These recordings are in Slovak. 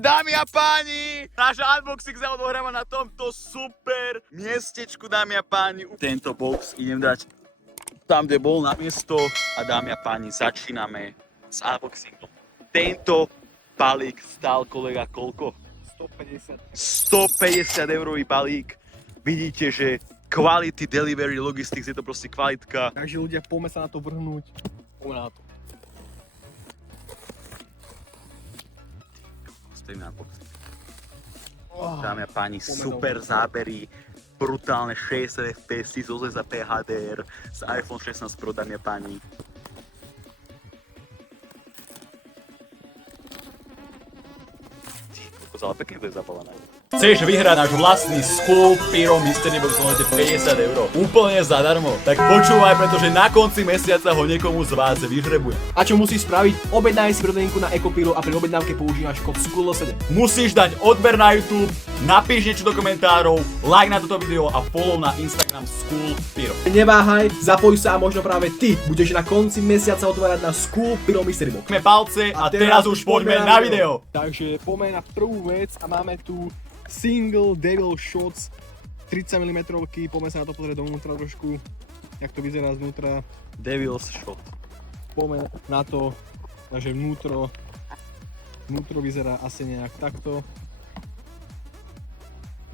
Takže dámy a páni, náš unboxing sa odohráva na tomto super miestečku, dámy a páni. Tento box idem dať tam, kde bol na miesto a dámy a páni, začíname s unboxingom. Tento balík stál kolega koľko? 150 eurový balík. Vidíte, že quality delivery logistics je to proste kvalitka. Takže ľudia, poďme sa na to vrhnúť. Poďme na to. Stojíme na boxi. Dámy a páni, super zábery, brutálne 60 fps z OZSA HDR, z iPhone 16 Pro, dámy a páni. Ale pekne to je zabalené. Chceš vyhrať náš vlastný Skull Pyro Mystery Box za 50 €? Úplne zadarmo. Tak počúvaj, pretože na konci mesiaca ho niekomu z vás vyžrebuje. A čo musíš spraviť? Objednaj si proteínku na Ecopyro a pri objednávke používaš kód SKUL7. Musíš dať odber na YouTube, napíš niečo do komentárov, like na toto video a follow na Instagram Skull Pyro. Neváhaj, zapoj sa a možno práve ty budeš na konci mesiaca otvárať na Skull Pyro Mystery Box. Máme palce a teraz už poďme na video. Takže poďme na prvú vec a máme tu Single Devil Shots 30 mm, poďme sa na to pozrieť dovnútra trošku, jak to vyzerá znútra. Devil's Shot. Poďme na to, takže vnútro vyzerá asi nejak takto.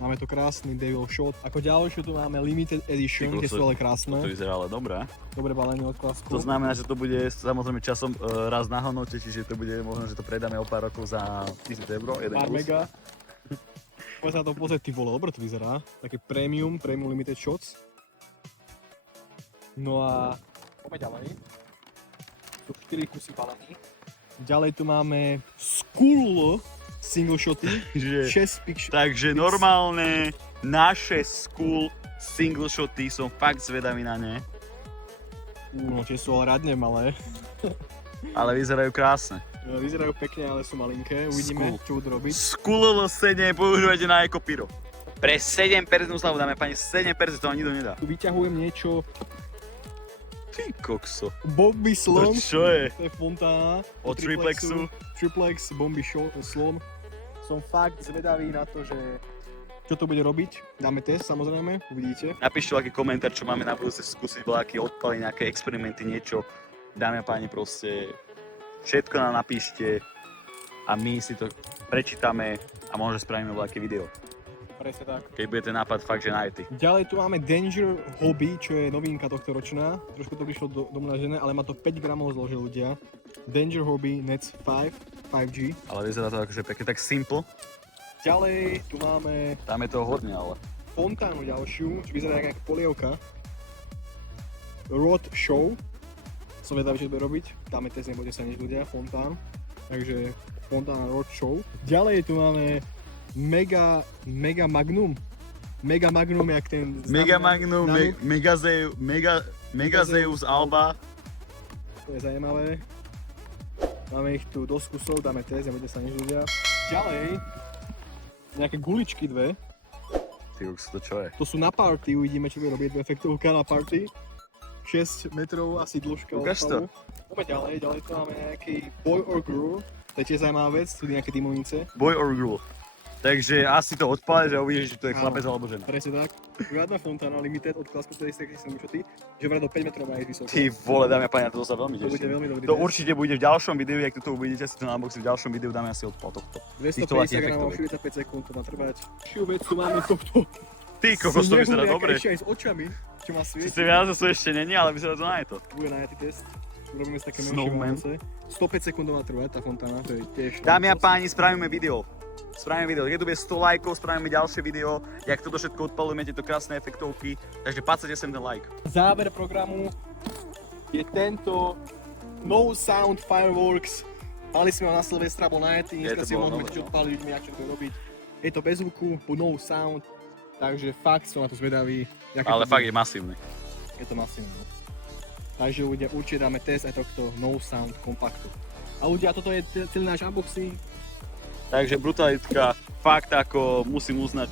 Máme tu krásny Devil Shot. Ako ďalšie tu máme Limited Edition, tie sú ale krásne. To vyzerá ale dobré. Dobre balenie od Klasku. To znamená, že to bude samozrejme časom raz na hodnote, čiže to bude možno, že to predáme o pár rokov za 1000 €. Pár mega. Poďme sa na to pozrieť, ty vole, dobre to vyzerá. Také premium Limited Shots. No a poďme ďalej. Tu 4 kusy balení. Ďalej tu máme Skull Single Shoty. 6 pictures. Takže normálne naše Skull Single Shoty, som fakt zvedavý na ne. No, tie sú ale radne malé. Ale vyzerajú krásne. Vyzerajú pekne, ale sú malinké. Uvidíme, čo budú robiť. Skull 7 používajte na Ecopyro. Pre 7% slavu dáme, pani, 7% to ani nikto nedá. Tu vyťahujem niečo. Ty kokso. Bobby Slon. To čo je? To je fontána. Od Triplexu. Triplex, Bomby Slon. Som fakt zvedavý na to, že čo to bude robiť. Dáme test, samozrejme, uvidíte. Napíšte aký komentár, čo máme na budúce skúsiť, voľaké odpaliť, nejaké experimenty, niečo. Dámy a páni, proste všetko nám napíšte a my si to prečítame a možno spravíme voľaké video. Presne tak. Keď bude ten nápad fakt, že najety. Ďalej tu máme Danger Hobby, čo je novinka tohto ročná. Trošku to vyšlo domražené, ale má to 5 gramov zloží ľudia. Danger Hobby Nets 5G. Ale vyzerá to akože pekne tak simple. Ďalej tu máme Tam je toho hodne, ale. fontánu ďalšiu, čo vyzerá ako polievka. Rod Show. Som vedavý, čo to bude robiť. Dáme test, nebudete sa nič ľudia, fontán. Takže fontána Rod Show. Ďalej tu máme Mega Magnum. Mega Magnum, jak ten... Mega Magnum, Megazeus Alba. To je zaujímavé. Máme ich tu dosť kusov, dáme test, nebudete sa nič ľudia. Ďalej, nejaké guličky dve. Ty to čo je? To sú na party, uvidíme, čo bude robiť efektovka na party. 6 metrov asi dĺžka. Ukáž to. Poďme ďalej tu máme nejaký Boy or Girl. To je tiež zaujímavá vec, sú nejaké dymovnice. Boy or girl. Takže asi to odpáleš a uvidíš, že to je chlapec alebo žena. Presne tak. Žiadna fontána Limited od Klasku, ktorý ste som čo ty, že vraj do 5 metrov má ísť vysoko. Ty vole, dámy a páni, to sa veľmi To bude teší. veľmi dobrý To test. určite bude v ďalšom videu, jak to uvidíte si to na unboxing, v ďalšom videu dáme asi odpal tohto. 250 gramov, 45 sekúnd to má trvať. Ďalšiu vec tu máme tohto. Ty kokos, to vyzerá dobre. Ešte aj s očami, čo má svietiť. Sice viac to ešte není, ale vyzerá to na to. Bude na test. Urobíme si také Snowman. menšie 105 sekúnd má trvať tá fontána, to je tiež... Dámy a páni, spravíme video. Keď tu bude 100 lajkov, spravíme ďalšie video, jak toto všetko odpalujeme, tieto krásne efektovky, takže pácate sem ten like. Záver programu je tento No Sound Fireworks. Mali sme ho na Silvestra, bol najetý, dneska si ho môžeme tiež odpaliť, jak čo to bude robiť. Je to bez zvuku, No Sound, takže fakt som na to zvedavý. Ale fakt je masívny. Je to masívne. Takže ľudia, určite dáme test aj tohto No Sound kompaktu. A ľudia, toto je celý náš unboxing. Takže brutalitka, fakt ako musím uznať,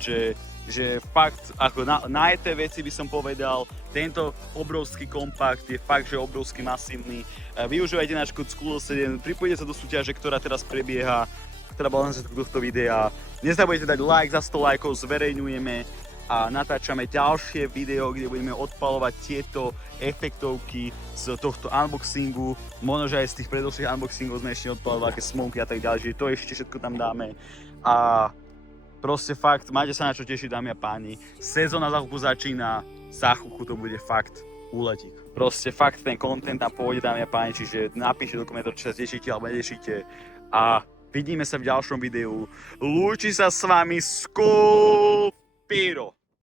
že fakt ako najeté veci by som povedal, tento obrovský kompakt je fakt, že obrovský masívny. Využívajte náš kód SKUL7, pripojite sa do súťaže, ktorá teraz prebieha. teda bola na začiatku tohto videa. Nezabudnite dať like, za 100 lajkov zverejňujeme a natáčame ďalšie video, kde budeme odpalovať tieto efektovky z tohto unboxingu. Možno, že aj z tých predošlých unboxingov sme ešte odpalovali aké smoky a tak ďalej, že to ešte všetko tam dáme. A proste fakt, máte sa na čo tešiť, dámy a páni. Sezóna za chvíľku začína, za chvíľku to bude fakt úletík. Proste fakt ten content tam pôjde, dámy a páni, čiže napíšte do komentárov, či sa tešíte alebo netešíte. A vidíme sa v ďalšom videu. Lúči sa s vami Skopiro.